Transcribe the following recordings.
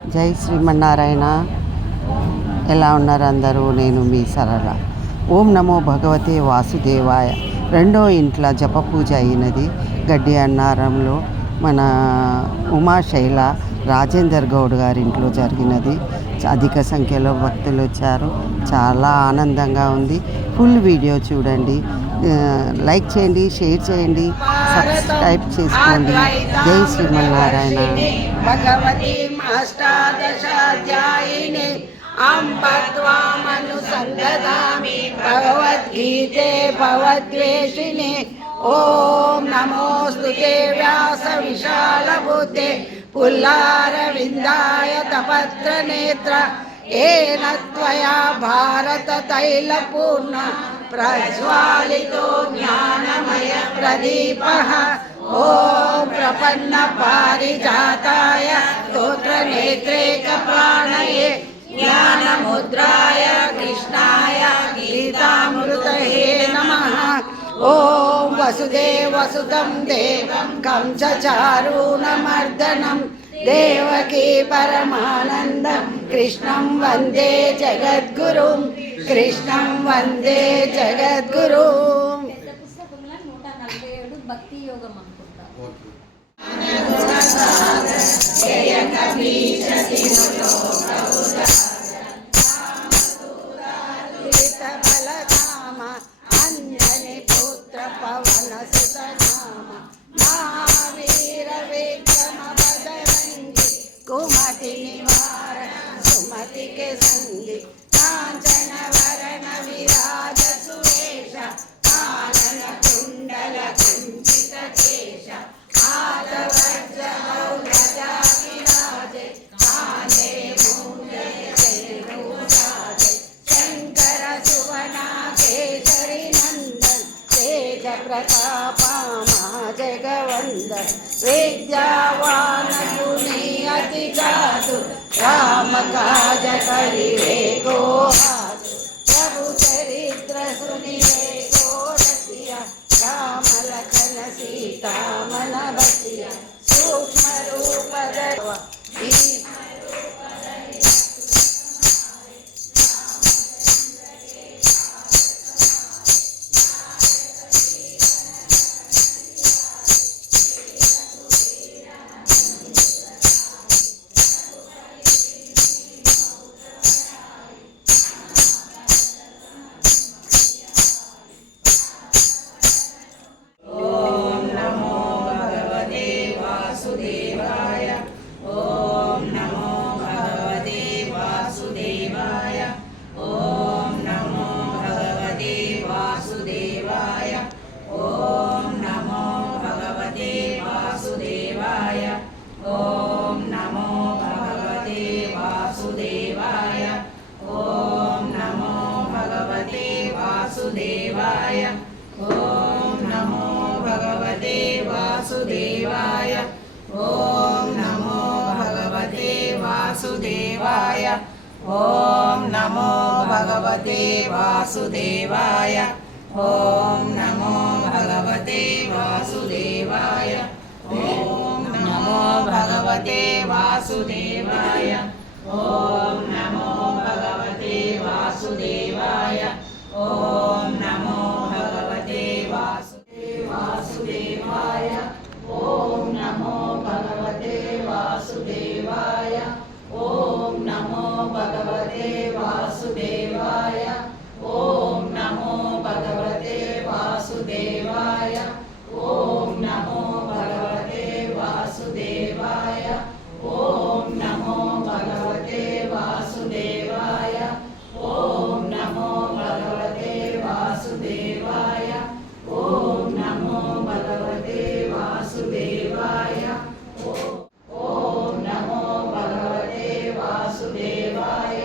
జై శ్రీమన్నారాయణ. ఎలా ఉన్నారు అందరూ? నేను మీ సరళ. ఓం నమో భగవతే వాసుదేవాయ. రెండో ఇంట్లో జప పూజ అయినది గడ్డి అన్నారంలో. మన ఉమాశైల రాజేందర్ గౌడ్ గారి ఇంట్లో జరిగినది. అధిక సంఖ్యలో భక్తులు వచ్చారు. చాలా ఆనందంగా ఉంది. ఫుల్ వీడియో చూడండి, లైక్ చేయండి, షేర్ చేయండి, సబ్స్క్రైబ్ చేసుకోండి. జై శ్రీమన్నారాయణ. భగవతి అష్టాదశాధ్యాయిని అంబ త్వామనుసందదామి భగవద్గీతే భవద్వేషిణి. ఓం నమోస్తుతే వ్యాస విశాలబుద్ధే పుల్లారవిందాయ తపత్ర నేత్ర. ఏన త్వయా భారత తైలపూర్ణ ప్రజ్వాలితో జ్ఞానమయ ప్రదీపః. ఓం ప్రపన్న పారిజాతాయ స్తోత్ర నేత్రేక ప్రాణయే జ్ఞానముద్రాయ కృష్ణాయ గీతామృతయే నమః. ఓం వసుదేవసుతం దేవం కంసచారూణమర్దనం దేవకీ పరమానందం కృష్ణం వందే జగద్గురుం. కృష్ణం వందే జగద్గురుం. భక్తి యోగం అనుకుంటా. అంజని పుత్ర పవన సుతనామ మహావీర విక్రమ బజరంగి కుమతి నివార సుమతికే సంగి కాంచన వరణ విరాజ సువేష కానన కుండల కుంచిత కేశ ఆదవజ్ర గౌరజా విరాజే కాందే మూండే రేణుజాజే శంకర సువన కేసరి నందన్ తేజ ప్రతాప మహాజగవందన్ విద్యావాన గుణి అతి జాతు రామ కాజ కరివే గోహాతు ప్రభు చరిత్ర సునివే గోరసియ రామ లఖన సీతా మన బసియ సూక్ష్మ రూప ధర్వ ఈ ఓం నమో భగవతే వాసుదేవాయ. ఓం నమో భగవతే వాసుదేవాయ. ఓం నమో భగవతే వాసుదేవాయ. ఓం నమో భగవతే వాసుదేవాయ. ఓం నమో భగవతే వాసుదేవాయ. ఓం నమో భగవతే వాసుదేవాయ. ఓం నమో భగవతే వాసుదేవాయ. ఓం నమో భగవతే వాసుదేవాయ. ఓం నమో భగవతే వాసుదేవాయ. ఓం నమో భగవతే వాసుదేవాయ. ఓం నమో భగవతే వాసుదేవాయ. ఓం నమో భగవతే వాసుదేవాయ. ఓం నమో భగవతే వాసుదేవాయ. ఓం నమో భగవతే వాసుదేవాయ. ఓం నమో భగవతే వాసుదేవాయ.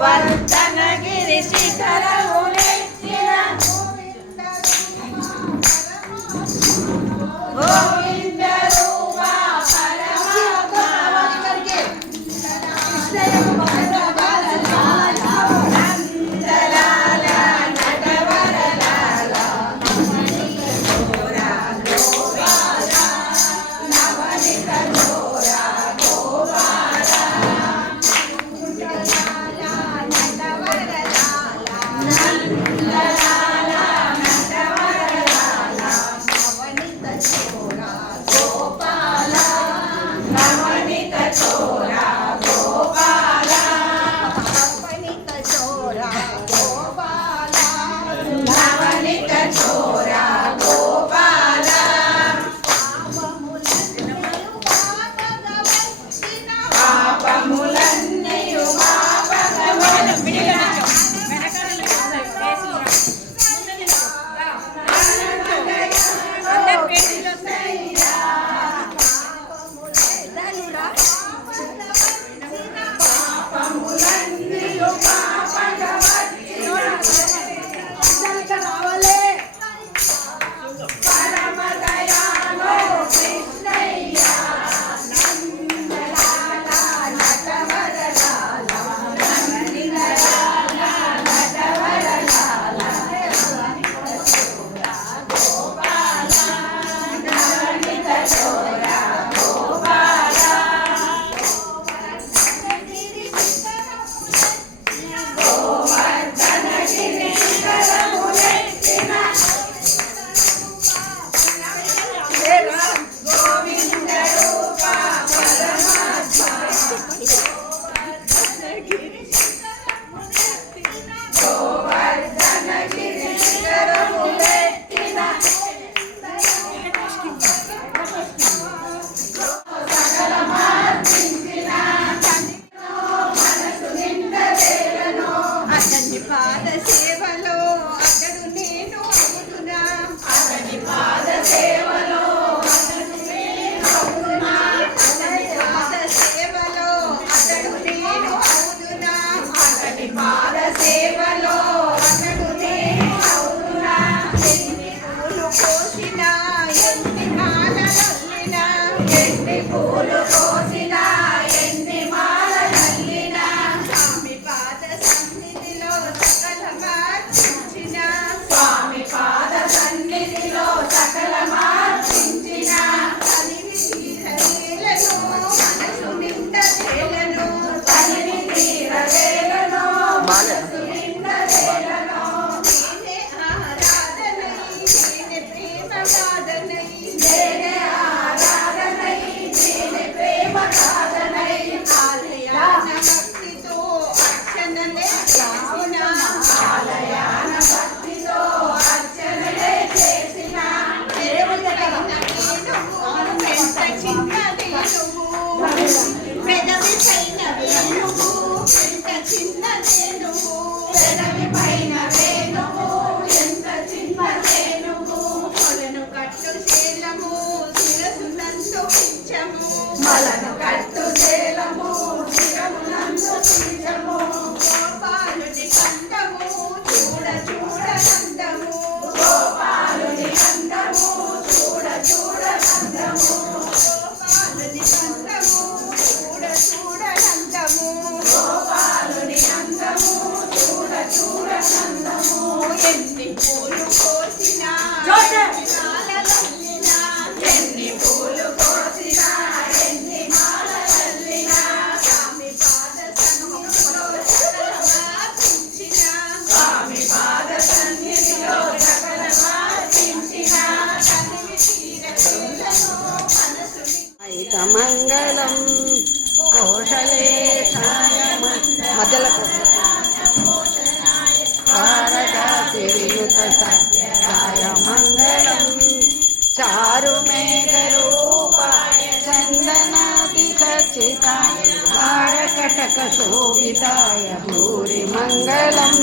గోవర్ధనగిరి శిఖరమునెక్కిన గోవింద రూప పరమాత్మ నందలాల నటవరలాల గోపాల నవనిత చోర గోపాల నందలాల నటవరలాల నవనిత చోర గోపాల నవనిత చోర గోపాల నవనిత చోర గోపాల నవనిత చోర గోపాల పాపములన్నయు పరమదయాలో కృష్ణయ్య నందలాల నటవరలాల నందినలాల నటవరలాల గోపాల నవనిత చోర గోపాల గోవర్ధనగిరి శిఖరమునెక్కిన గోవింద రూప పరమాత్మ గోవర్ధనగిరి శిఖరమునెక్కిన సకల మార్పించిన మనసు నిండదేలను అతని పాద సేవలో అతడు నేను అవుతున్నా అతని పాద సేవలో అతడు నేను అవుతున్నా అతని పాద సేవలో అతడు నేను అవుతున్నా అతని పాద సేవలో అతడు నేను అవుతున్నా ఎన్ని పూలు కోసినా ఎన్ని మాలలల్లినా ఎన్ని పూలు కోసినా ఎన్ని మాలలల్లినా స్వామి పాద సన్నిధిలో సకల మార్చించిన స్వామి పాద సన్నిధిలో సకల మార్చించిన తనివి తీరవేలను మనసు నిండవేలను తనివి తీరవేలను మనసు నిండవేలను నేనే ఆరాధనై నేనే ప్రేమ గాథనై నేనే ఆరాధనై నేనే ప్రేమ గాథనై ఆలయాన భక్తితో అర్చనలే చేసిన ఆలయాన భక్తితో అర్చనలే చేసిన దేవుడైన వేణువు ఎంత చిన్నది నువ్వు పెదవి పైన వేణువు ఎంత చిన్న వేణువు పెదవి పైన వేణువు ఎంత చిన్న వేణువు మొలను కట్టు శీలము శిరసు నందు పించము మొలను కట్టు శీలము శిరము నందు పించము గోపాలుని కందము చూడ చూడ నందము గోపాలుని కందము చూడ చూడ నందము గోపాలుని కందము చూడ చూడ నందము గోపాలుని కందము చూడ చూడ నందము ఎన్ని పూలు కోసినా ఎన్ని మాలలల్లినా ఎన్ని పూలు కోసినా ఎన్ని మాలలల్లినా స్వామి పాద సన్నిధిలో సకల మార్పించిన స్వామి పాద సన్నిధిలో సకల మార్పించిన తనివి తీరవేలను మనసు మంగళం కోశలేశాయ మధ్యలో భారతాతిరియుతాయ మంగళం చారుమేఘరూపాయ చందనాది సచితాయ తారకటక శోభితాయ భూరి మంగళం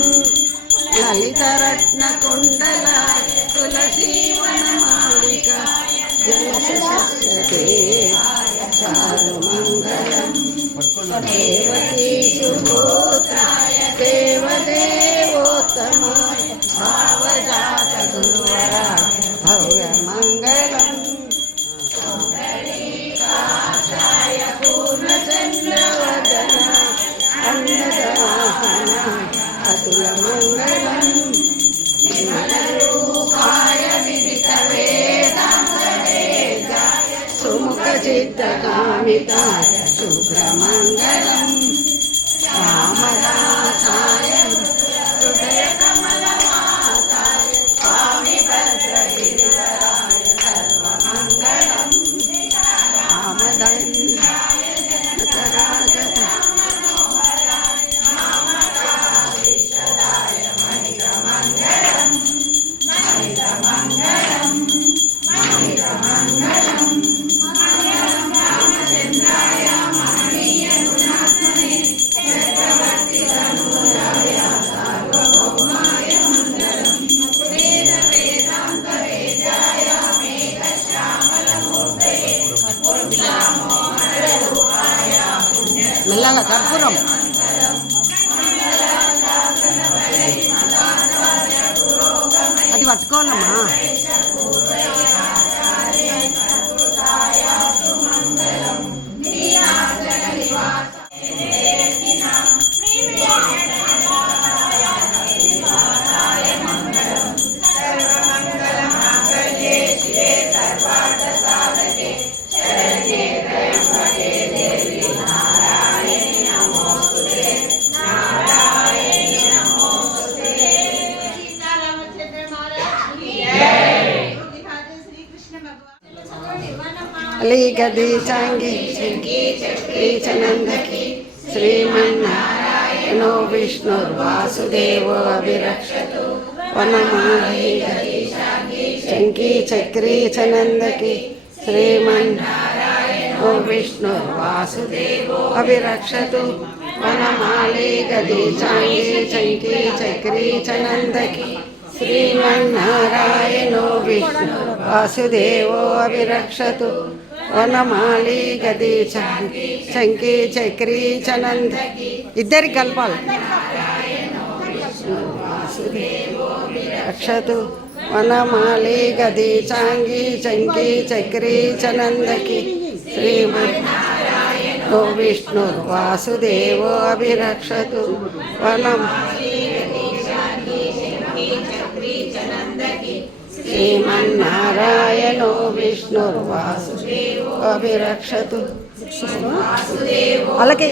లలితరత్న కుండలాయ తులసీవనమాలి चित्तकामिताय शुभ्रमङ्गलं रामदासाय हृदयकमलवासाय स्वामी भद्रगिरिधराय सर्वमङ्गलं रामदन्द्राय जनकराजधाय मामकाभीष्टदाय महितमङ्गलं महितमङ्गलं महितमङ्गलं रामचन्द्राय महनीय गुणात्मने चक्रवर्ति तनूजाय सार्वभौमाय मङ्गलं वेद वेदान्त वेदाय मेघश्यामलमूर्तये कर्पूरबिल्लामोहररूपाय మెల్లగా కర్పూరం అది పట్టుకోవాలమ్మా. अली गदी चांगी चनंदकी श्रीमन्नारायणो विष्णुर्वासुदेवो अभिरक्षतु वनमाली गदी चंकी चक्री चनंदकी श्रीमन्नारायणो विष्णुर्वासुदेवो अभिरक्षतु वनमाली गदी चांगी चंकी चक्री चनंदकी श्रीमन्नारायणो विष्णु वासुदेवो अभिरक्षतु वनमाली गदी चंकी चक्री चनंद इधर कल्पाल वासुदेवो रक्षतु वनमाली गदी चांगी चंकी चक्री चनंदकी श्रीमन्नारायणो विष्णु वासुदेवो अभिरक्षतु वनमाली श्रीमन्नारायणो विष्णुर्वासुदेवो अभिरक्षतु अलगे